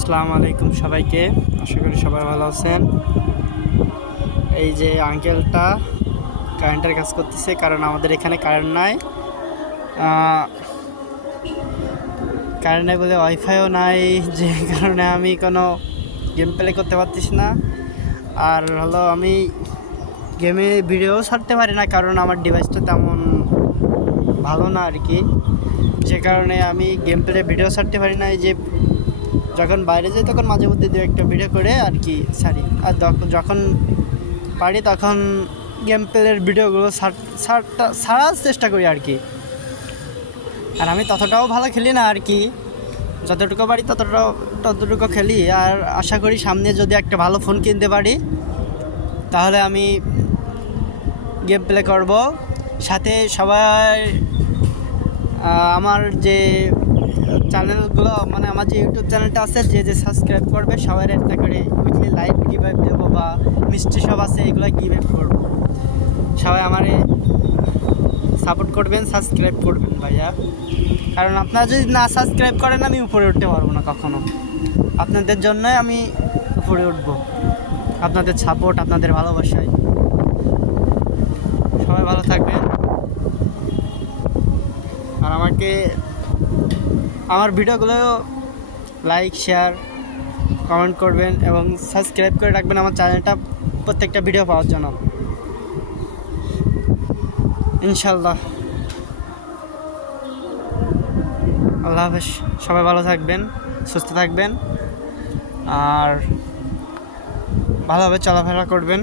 আসসালামু আলাইকুম সবাইকে। আশা করি সবাই ভালো আছেন। এই যে আঙ্কেলটা কারেন্টের কাজ করতেছে, কারণ আমাদের এখানে কারেন্ট নাই। কারেন্ট নাই বলে ওয়াইফাইও নাই, যে কারণে আমি কোনো গেম প্লে করতে পারতেছি না। আর হলো আমি গেমে ভিডিও ছাড়তে পারি না, কারণ আমার ডিভাইসটা তেমন ভালো না আর কি। যে কারণে আমি গেম প্লে ভিডিও ছাড়তে পারি না। এই যে যখন বাইরে যাই তখন মাঝে মধ্যে দু একটা ভিডিও করে আর কি ছাড়ি, আর যখন পারি তখন গেম প্লের ভিডিওগুলো ছাড়ার চেষ্টা করি আর কি। আর আমি ততটাও ভালো খেলি না আর কি, যতটুকু পারি ততটুকু খেলি। আর আশা করি সামনে যদি একটা ভালো ফোন কিনতে পারি তাহলে আমি গেম প্লে করব। সাথে সবাই আমার যে চ্যানেলগুলো, মানে আমার যে ইউটিউব চ্যানেলটা আছে, যে সাবস্ক্রাইব করবে সবাই একটা করে উইকলি লাইভ গিভঅ্যাপ দেবো, বা মিষ্টি সব আছে এগুলো গিভঅ্যাপ করবো। সবাই আমারে সাপোর্ট করবেন, সাবস্ক্রাইব করবেন ভাইয়া। কারণ আপনারা যদি না সাবস্ক্রাইব করেন আমি উপরে উঠতে পারবো না কখনো। আপনাদের জন্যই আমি উপরে উঠবো, আপনাদের সাপোর্ট, আপনাদের ভালোবাসায়। সবাই ভালো থাকবেন। আর আমার ভিডিওগুলো লাইক, শেয়ার, কমেন্ট করবেন এবং সাবস্ক্রাইব করে রাখবেন আমার চ্যানেলটা প্রত্যেকটা ভিডিও পাওয়ার জন্য, ইনশাল্লাহ। আল্লাহ হাফেজ। সবাই ভালো থাকবেন, সুস্থ থাকবেন, আর ভালোভাবে চলাফেরা করবেন।